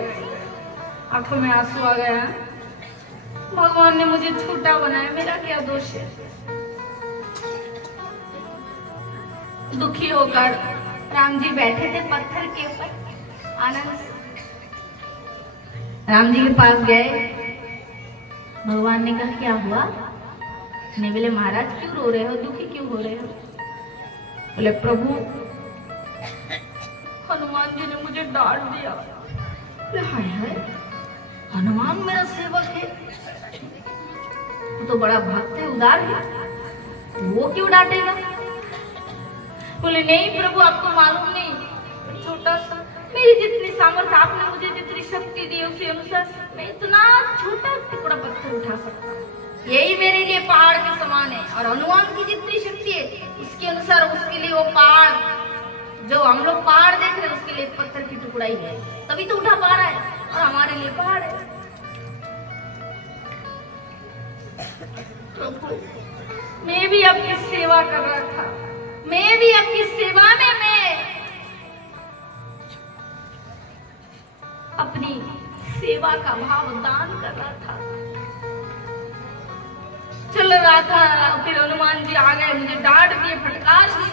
आंखों में आंसू आ गया। भगवान ने मुझे छोटा बनाया, मेरा क्या दोष है? दुखी होकर राम जी बैठे थे पत्थर के ऊपर आनंद से। राम जी के पास गए। भगवान ने कहा क्या हुआ? ने बोले महाराज क्यों रो रहे हो, दुखी क्यों हो रहे हो? बोले प्रभु हनुमान जी ने मुझे डांट दिया। बोले हाय हाय, हनुमान मेरा सेवक है, तो बड़ा भक्त है, उदार है, वो क्यों डांटेगा? बोले नहीं प्रभु आपको मालूम नहीं, छोटा सा मेरी जितनी सामर्थ्य, आपने मुझे जितनी शक्ति दी उसी अनुसार मैं इतना छोटा टुकड़ा पत्थर उठा सकता हूँ, यही मेरे लिए पहाड़ के समान है। और हनुमान की जितनी शक्ति है उसके अनुसार उसके लिए वो पहाड़, जो हम लोग पहाड़ देख रहे हैं उसके लिए पत्थर की टुकड़ा ही है, तभी तो उठा पा रहा है, और हमारे लिए पहाड़ है। प्रभु मैं भी आपकी सेवा कर रहा था, मैं भी आपकी सेवा में मैं अपनी सेवा का भाव दान कर रहा था, चल रहा था। फिर हनुमान जी आ गए, मुझे डांट दिए, फटकार दिए।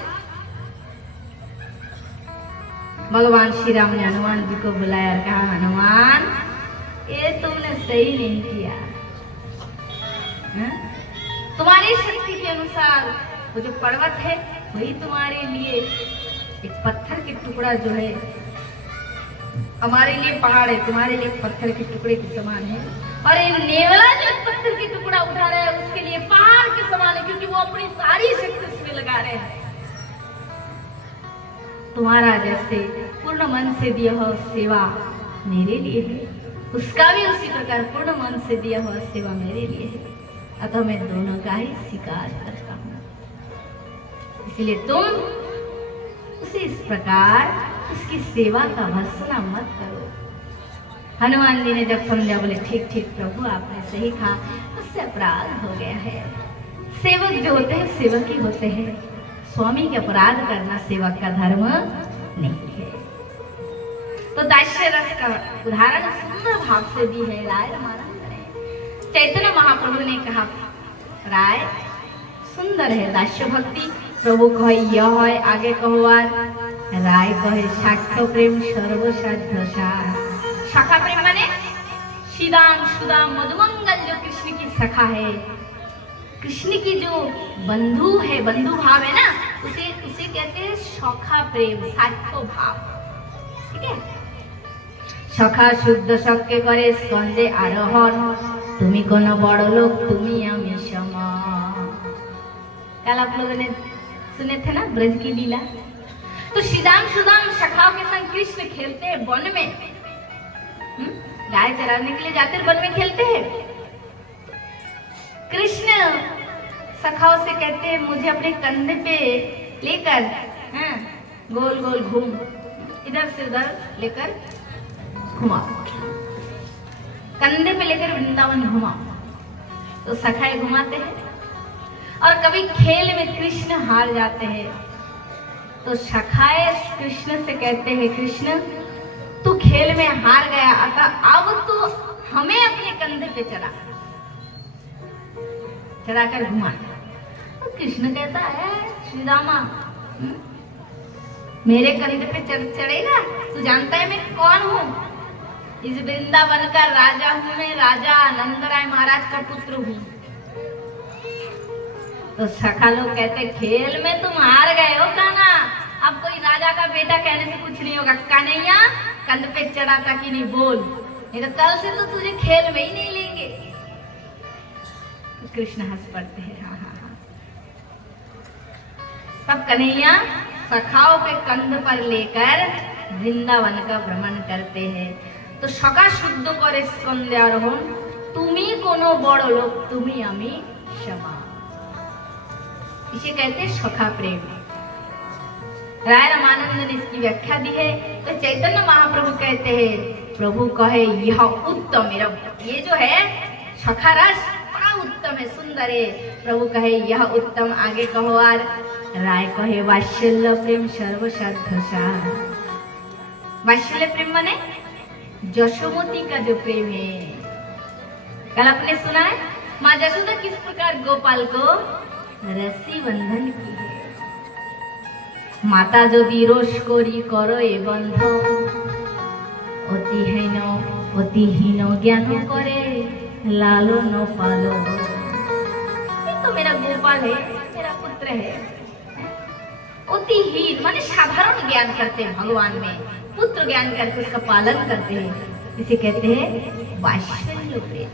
भगवान श्री राम ने हनुमान जी को बुलाया और कहा हनुमान ये तुमने सही नहीं किया। तुम्हारी शक्ति के अनुसार वो जो पर्वत है वही तुम्हारे लिए एक पत्थर के टुकड़ा जो है, हमारे लिए पहाड़ है, तुम्हारे लिए पत्थर के टुकड़े के समान है। और ये नेवला जो पत्थर के टुकड़ा उठा रहा है उसके लिए पहाड़ के समान है, क्योंकि वो अपनी सारी शक्ति उसमें लगा रहे हैं। तुम्हारा जैसे पूर्ण मन से दिया हुआ सेवा मेरे लिए है, उसका भी उसी प्रकार पूर्ण मन से दिया हुआ सेवा मेरे लिए है, अतः मैं दोनों का ही स्वीकार करता हूँ। इसलिए तुम उसे इस प्रकार उसकी सेवा का भर्त्सना मत करो। हनुमान जी ने जब समझा, बोले ठीक ठीक प्रभु आपने सही कहा, उससे अपराध हो गया है। सेवक जो होते हैं सेवक ही होते हैं, स्वामी के अपराध करना सेवक का धर्म नहीं है। तो दास्य रस का उदाहरण सुंदर भाव से दी है राय रामानंद ने। चैतन्य महाप्रभु ने कहा राय सुंदर है दास्य भक्ति। प्रभु कहे यह है, आगे कहो आर। राय कहे साक्ष्य प्रेम सर्वसाध्य सार। सखा प्रेम माने श्रीराम सुदाम मधुमंगल जो कृष्ण की सखा है, कृष्ण की जो बंधु है, बंधु भाव है ना, उसे कहते हैं सखा प्रेम, साक्ष्य भाव। ठीक है। सखा शुद्ध सख्य करे स्कंदे आरोहण, तुम्हें कोनो बड़ लोग तुम्हें आमी समान। कल आप लोगों ने सुने थे ना ब्रज की लीला। तो श्रीराम सुदाम सखाओं के संग कृष्ण खेलते हैं वन में, गाय चराने के लिए जाते हैं, वन में खेलते हैं। कृष्ण सखाओं से कहते हैं मुझे अपने कंधे पे लेकर गोल गोल घूम, इधर से उधर लेकर घुमाओ, कंधे पे लेकर वृंदावन घुमाओ। तो सखाए घुमाते हैं। और कभी खेल में कृष्ण हार जाते हैं तो सखाए कृष्ण से कहते हैं कृष्ण तू खेल में हार गया, अतः अब तू हमें अपने कंधे पे चढ़ाकर घुमा। तो कृष्ण कहता है श्री रामा मेरे कंधे पे चढ़ेगा? तू जानता है मैं कौन हूँ? इस वृंदावन का राजा हूँ मैं, राजा नंद राय महाराज का पुत्र हूँ। तो सखा लोग कहते खेल में तुम हार गए हो कान्हा, अब कोई राजा का बेटा कहने से कुछ नहीं होगा। कन्हैया कंध पे चढ़ाता कि नहीं बोल, नहीं तो कल से तो तुझे खेल में ही नहीं लेंगे। तो कृष्ण हंस पड़ते हैं, हाँ हाँ हाँ। तब कन्हैया सखाओं के कंध पर लेकर वृंदावन का भ्रमण करते हैं। तो सखा शुद्ध करे स्कंदे आरोहण, तुम्ही कोनो बड़ लोग तुम्ही आमी समान। इसे कहते हैं सखा प्रेम। राय रामानंद ने इसकी व्याख्या दी है। तो चैतन्य महाप्रभु कहते हैं प्रभु कहे यह उत्तम, मेरा ये जो है सखा रस बड़ा उत्तम है, सुंदर है। प्रभु कहे यह उत्तम, आगे कहो आर। राय कहे वात्सल्य प्रेम सर्वसाध्य सार। वात्सल्य प्रेम माने यशोमती का जो प्रेम है। कल आपने सुना है माँ यशोदा किस प्रकार गोपाल को रस्सी बंधन की है। माता यदि रोष करी करो ए बंध, अतिहीन ज्ञान करे लालो न पालो। ये तो मेरा गोपाल है, मेरा पुत्र है। अतिहीन माने साधारण ज्ञान करते हैं भगवान में, पुत्र ज्ञान करके उसका पालन करते हैं, इसे कहते हैं वात्सल्य प्रेम।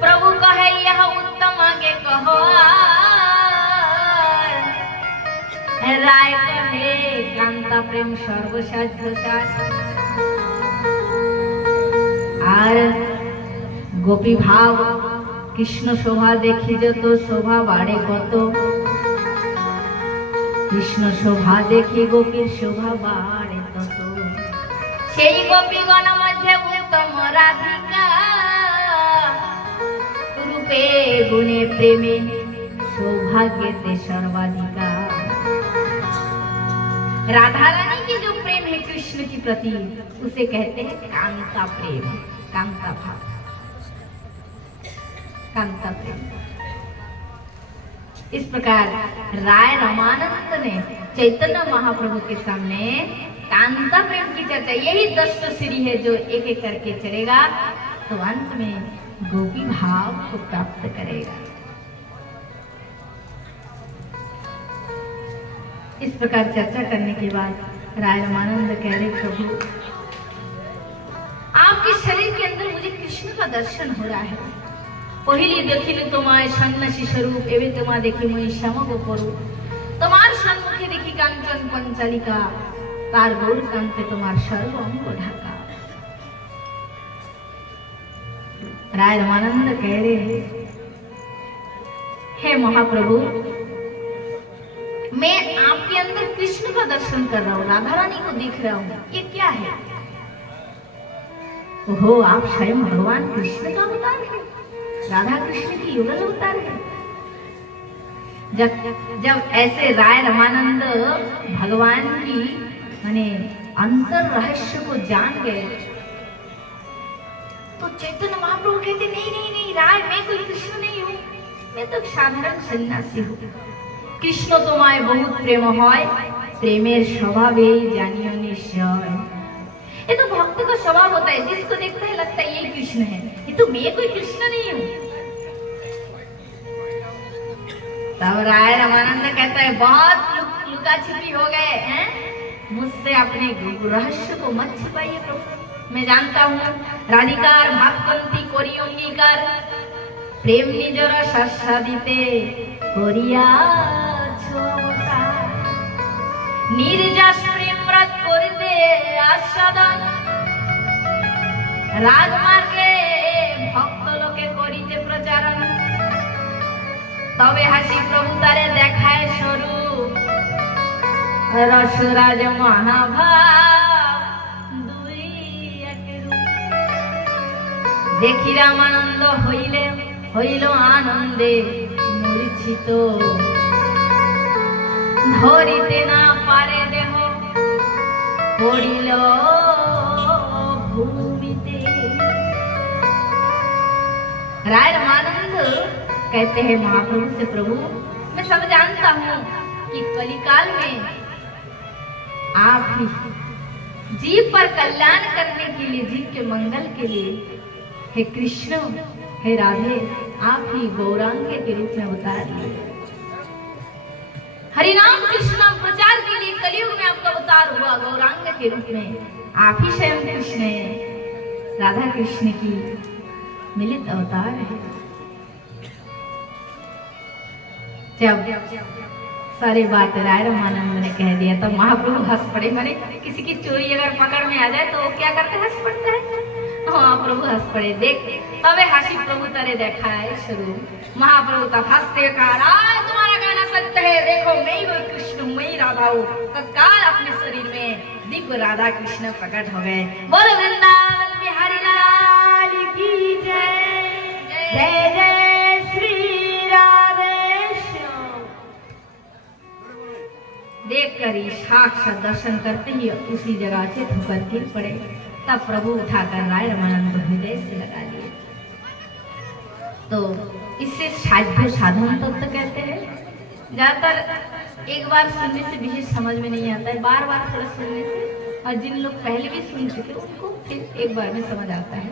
प्रभु कहे यह उत्तम, आगे कहो राय कहे कांता प्रेम सर्वसाध्य सार। আর গোপী ভাব কৃষ্ণ শোভা দেখি যত শোভা বাড়ে কত, কৃষ্ণ শোভা দেখি গোপীর শোভা বাড়ে তত। সেই গোপীগণ মধ্যে উত্তম রাধিকা, রূপে গুণে প্রেমে সৌভাগ্যতে সর্বাধিকা। राधा रानी की जो प्रेम है कृष्ण के प्रति उसे कहते हैं कांता प्रेम, कांता भाव, कांता प्रेम। इस प्रकार राय रामानंद ने चैतन्य महाप्रभु के सामने कांता प्रेम की चर्चा, यही 10 श्री है जो एक एक करके चलेगा तो अंत में गोपी भाव को प्राप्त करेगा। इस प्रकार चर्चा करने के बाद राय रामानंद कह रहे प्रभु आपके शरीर के अंदर मुझे कृष्ण का दर्शन हो रहा है। पहले देखिले तुम्हारे सन्यासी स्वरूप, एवं तुम्हारा देखी मुझे श्यामक परू, तुम्हार सम्मुखे देखी कांचन पंचालिका, तार गौर कांते तुम्हार सर्व अंग ढाका। राय रामानंद कह रहे हैं हे महाप्रभु मैं आपके अंदर कृष्ण का दर्शन कर रहा हूँ, राधा रानी को देख रहा हूँ, ये क्या है? ओहो आप स्वयं भगवान कृष्ण का अवतार है, राधा कृष्ण की युगल अवतार है। जब ऐसे राय रामानंद भगवान की माने अंतर रहस्य को जान गए तो चैतन्य महाप्रभु कहते नहीं नहीं नहीं राय, मैं कोई कृष्ण नहीं हूँ, मैं तो साधारण सन्यासी हूँ। कृष्ण तुम्हारे बहुत प्रेम হয়, प्रेमेर स्वभावे जानियो निश्चय। ये तो भक्त का स्वभाव होता है, जिसको देखता है लगता है ये कृष्ण है, ये तो मैं कोई कृष्ण नहीं हूँ। तब राय रामानंद कहता है बहुत लुका छिपी हो गए हैं, मुझसे अपने रहस्य को मत छिपाइए प्रभु। मैं जानता हूँ राधिकार भावकंती कोरी अंगीकार, प्रेम निजर शस्सा दीते कोरिया छोटा, निर्जास प्रेम व्रत करते आस्वादन, राजमार्गे भक्त लोके करिते प्रचारण, तबे हासि प्रभु तारे देखाय स्वरूप, रसराज महाभाव दुई एक रूप। देखि रामानंद হইল আনন্দে মূর্ছিত, ধরিতে না পারে দেহ পড়িল ভূমিতে। राय रामानंद कहते हैं महाप्रभु से, प्रभु मैं सब जानता हूँ कि कलिकाल में आप ही जीव पर कल्याण करने के लिए, जीव के मंगल के लिए हे कृष्ण हे राधे आप ही गौरांग के रूप में उतार लिए। हरिनाम कृष्ण नाम प्रचार के लिए कलयुग में आपका अवतार हुआ गौरांग के रूप में। आप ही स्वयं कृष्ण है, राधा कृष्ण की मिलित अवतार है। जब सारी बात राय रामानंद ने कह दिया तो महाप्रभु हंस पड़े। माने किसी की चोरी अगर पकड़ में आ जाए तो वो क्या करते, हंस पड़ता है। महाप्रभु हंस पड़े। देख तबे हासी प्रभु तारे देखा है शुरू। महाप्रभु तब हंसते कहा तुम्हारा कहना सत्य है, देखो मैं ही वही कृष्ण हूँ, मैं ही राधा हूँ। तत्काल अपने शरीर में दिव्य राधा कृष्ण प्रकट हो गए। बोलो वृंदावन बिहारी लाल की जय, जय जय श्री राधेश्याम। देख कर ही साक्षात दर्शन करते ही उसी जगह से ठोकर गिर पड़े। तब प्रभु उठाकर राय रामानंद को हृदय से लगा लिए। तो इससे साध्य साधन तत्व कहते हैं। ज्यादातर एक बार सुनने से विशेष समझ में नहीं आता है, बार बार थोड़ा सुनने से, और जिन लोग पहले भी सुन चुके उनको फिर एक बार में समझ आता है।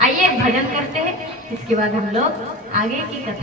आइए भजन करते हैं, इसके बाद हम लोग आगे की कथा